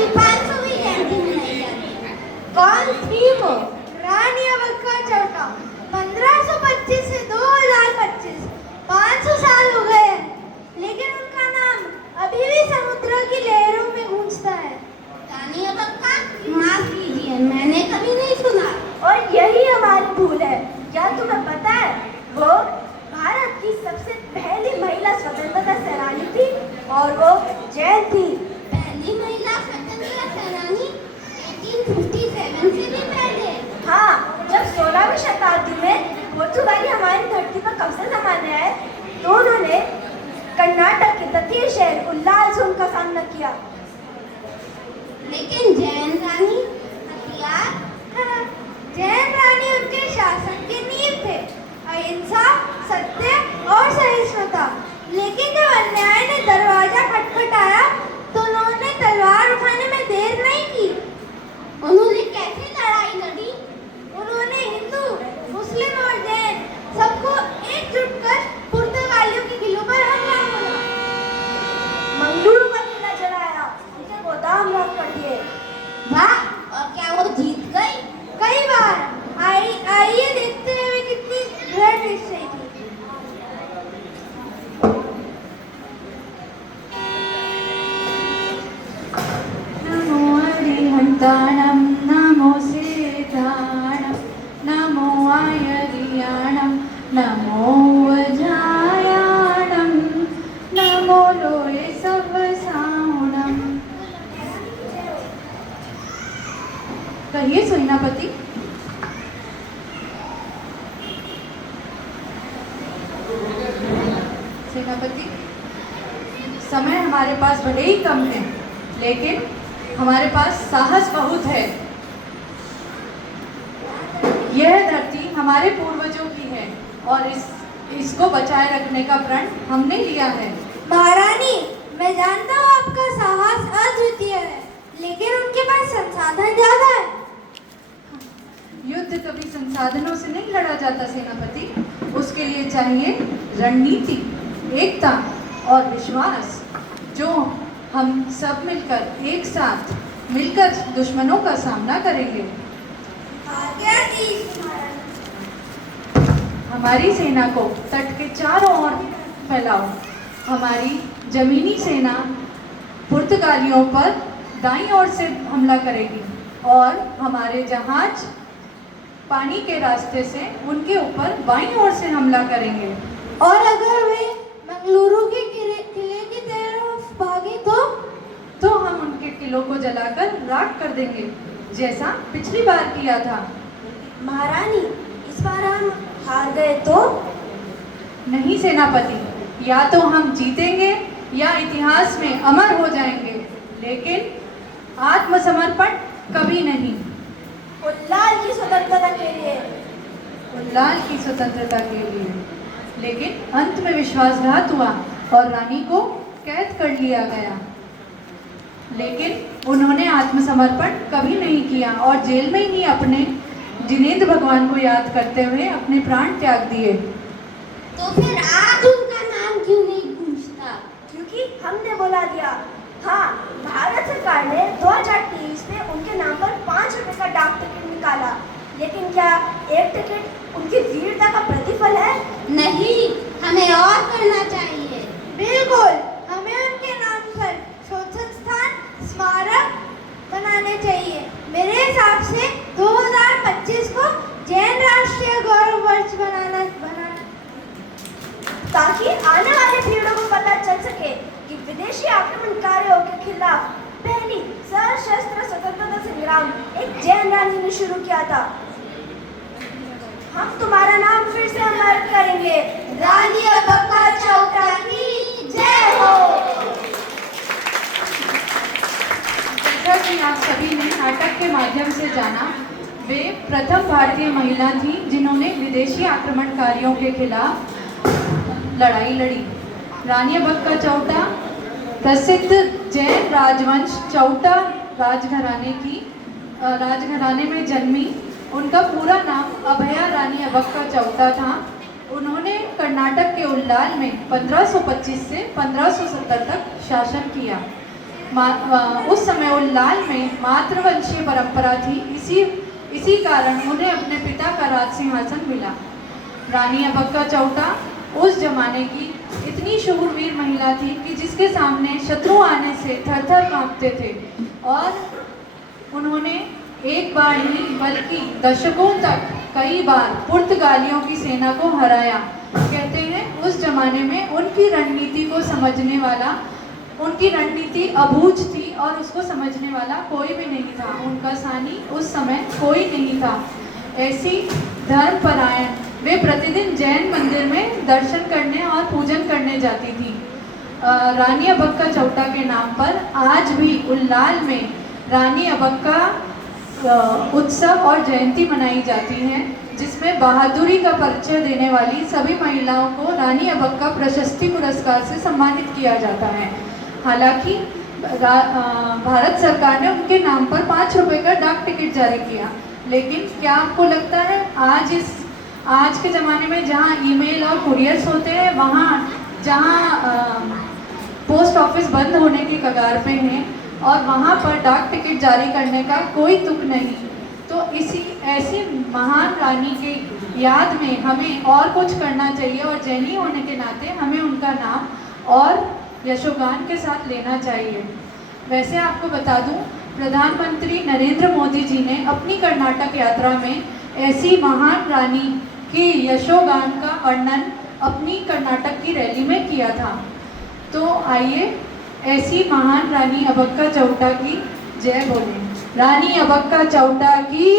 भी 500वीं जयंती मनाई जाती है। कौन थी वो? रानी अवक्का चौटा। 1525 से 2025 500 साल हो गए हैं, लेकिन उनका नाम अभी भी समुद्र की लहरों में गूंजता है। रानी अवक्का, माफ कीजिए, मैंने कभी नहीं सुना। और यही हमारी भूल है। क्या तुम्हें पता है, वो भारत की सबसे पहली महिला स्वतंत्रता सेनानी थी और वो जैन थी। पहली महिला स्वतंत्रता सेनानी 1857 से भी पहले। हाँ, जब 16वीं शताब्दी में पोर्चुगाली हमारी धरती पर कब्जा जमाने आए तो उन्होंने कर्नाटक के तटीय शहर उल्लाल से उनका सामना किया। लेकिन जैन रानी हथियार? हाँ, जैन रानी उनके शासन के नींव थे, अहिंसा, सत्य और सहिष्णुता। लेकिन जब अन्याय ने दरवाजा खटखटाया तो उन्होंने तलवार उठाने में देर नहीं की। उन्होंने कैसे लड़ाई लड़ी? उन्होंने हिंदू, मुस्लिम और जैन सबको एकजुट कर पुर्तगालियों के किलों पर हमला बोला, मंगलुरु का किला जलाया, उनके गोदाम राख कर दिए। वाह, और क्या वो जीत गई? कई बार। आइए देखते हैं वे कितनी दृढ़ निश्चयी थी। नमो हरिहंताणं नमो सेताणं नमो आयरियाणं नमो वज्रायाणं नमो लोये सवसाणं। कहिए सेनापति। सेनापति, समय हमारे पास भले ही कम है, लेकिन हमारे पास साहस बहुत है। यह धरती हमारे पूर्वजों की है और इसको बचाए रखने का प्रण हमने लिया है। महारानी, मैं जानता हूँ आपका साहस अद्वितीय है, लेकिन उनके पास संसाधन ज्यादा है। युद्ध कभी संसाधनों से नहीं लड़ा जाता सेनापति, उसके लिए चाहिए रणनीति, एकता और विश्वास, जो हम सब मिलकर एक साथ मिलकर दुश्मनों का सामना करेंगे। हमारी सेना को तट के चारों ओर फैलाओ। हमारी जमीनी सेना पुर्तगालियों पर दाईं ओर से हमला करेगी और हमारे जहाज पानी के रास्ते से उनके ऊपर बाईं ओर से हमला करेंगे। और अगर वे मंगलुरु के किले की तरफ भागे तो हम उनके किलों को जलाकर राख कर देंगे, जैसा पिछली बार किया था। महारानी, इस बार हम हार गए तो? नहीं सेनापति, या तो हम जीतेंगे या इतिहास में अमर हो जाएंगे, लेकिन आत्मसमर्पण कभी नहीं। उल्लाल की स्वतंत्रता के लिए। उल्लाल की स्वतंत्रता के लिए। लेकिन अंत में विश्वासघात हुआ और रानी को कैद कर लिया गया, लेकिन उन्होंने आत्मसमर्पण कभी नहीं किया और जेल में ही अपने जिनेंद्र भगवान को याद करते हुए अपने प्राण त्याग दिए। तो फिर आज उनका नाम क्यों नहीं गूंजता? क्योंकि हमने बुला दिया। हाँ, भारत सरकार ने 2023 में उनके नाम पर 5 रुपए का डाक टिकट निकाला, लेकिन क्या एक टिकट उनकी वीरता का प्रतिफल है? नहीं, हमें और करना चाहिए। बिल्कुल, हमें उनके नाम पर शोध संस्थान, स्मारक बनाने चाहिए। मेरे हिसाब से 2025 को जैन राष्ट्रीय गौरव वर्ष बनाना ताकि आने वाले पीढ़ियों को पता चल सके कि विदेशी आक्रमणकारियों के खिलाफ पहली सशस्त्र स्वतंत्रता संग्राम एक जैन रानी ने शुरू किया था। हम तुम्हारा नाम फिर से अमर करेंगे। रानी अवक्का चौटा की जय हो। जैसा कि आप सभी ने नाटक के माध्यम से जाना, वे प्रथम भारतीय महिला थी जिन्होंने विदेशी आक्रमणकारियों के खिलाफ लड़ाई लड़ी। रानी अवक्का चौटा प्रसिद्ध जैन राजवंश चौटा राजघराने में जन्मी। उनका पूरा नाम अभया रानी अवक्का चौटा था। उन्होंने कर्नाटक के उल्लाल में 1525 से 1570 तक शासन किया। उस समय उल्लाल में मातृवंशीय परंपरा थी। इसी कारण उन्हें अपने पिता का राज सिंहासन मिला। रानी अबक्का चौटा उस जमाने की इतनी शूरवीर महिला थी कि जिसके सामने शत्रु आने से थर थर कांपते थे, और उन्होंने एक बार नहीं बल्कि दशकों तक कई बार पुर्तगालियों की सेना को हराया। कहते हैं उस जमाने में उनकी रणनीति को समझने वाला, उनकी रणनीति अबूझ थी और उसको समझने वाला कोई भी नहीं था। उनका सानी उस समय कोई नहीं था। ऐसी धर्मपरायण वे प्रतिदिन जैन मंदिर में दर्शन करने और पूजन करने जाती थी। रानी अबक्का चौटा के नाम पर आज भी उल्लाल में रानी अबक्का उत्सव और जयंती मनाई जाती है, जिसमें बहादुरी का परिचय देने वाली सभी महिलाओं को रानी अबक्का प्रशस्ति पुरस्कार से सम्मानित किया जाता है। हालांकि भारत सरकार ने उनके नाम पर 5 रुपए का डाक टिकट जारी किया, लेकिन क्या आपको लगता है आज के ज़माने में जहाँ ईमेल और कुरियर्स होते हैं, वहाँ जहाँ पोस्ट ऑफिस बंद होने की कगार पे हैं और वहाँ पर डाक टिकट जारी करने का कोई तुक नहीं, तो ऐसी महान रानी की याद में हमें और कुछ करना चाहिए और जैनी होने के नाते हमें उनका नाम और यशोगान के साथ लेना चाहिए। वैसे आपको बता दूं, प्रधानमंत्री नरेंद्र मोदी जी ने अपनी कर्नाटक यात्रा में ऐसी महान रानी की यशोगान का वर्णन अपनी कर्नाटक की रैली में किया था। तो आइए ऐसी महान रानी अबक्का चौटा की जय बोलें। रानी अबक्का चौटा की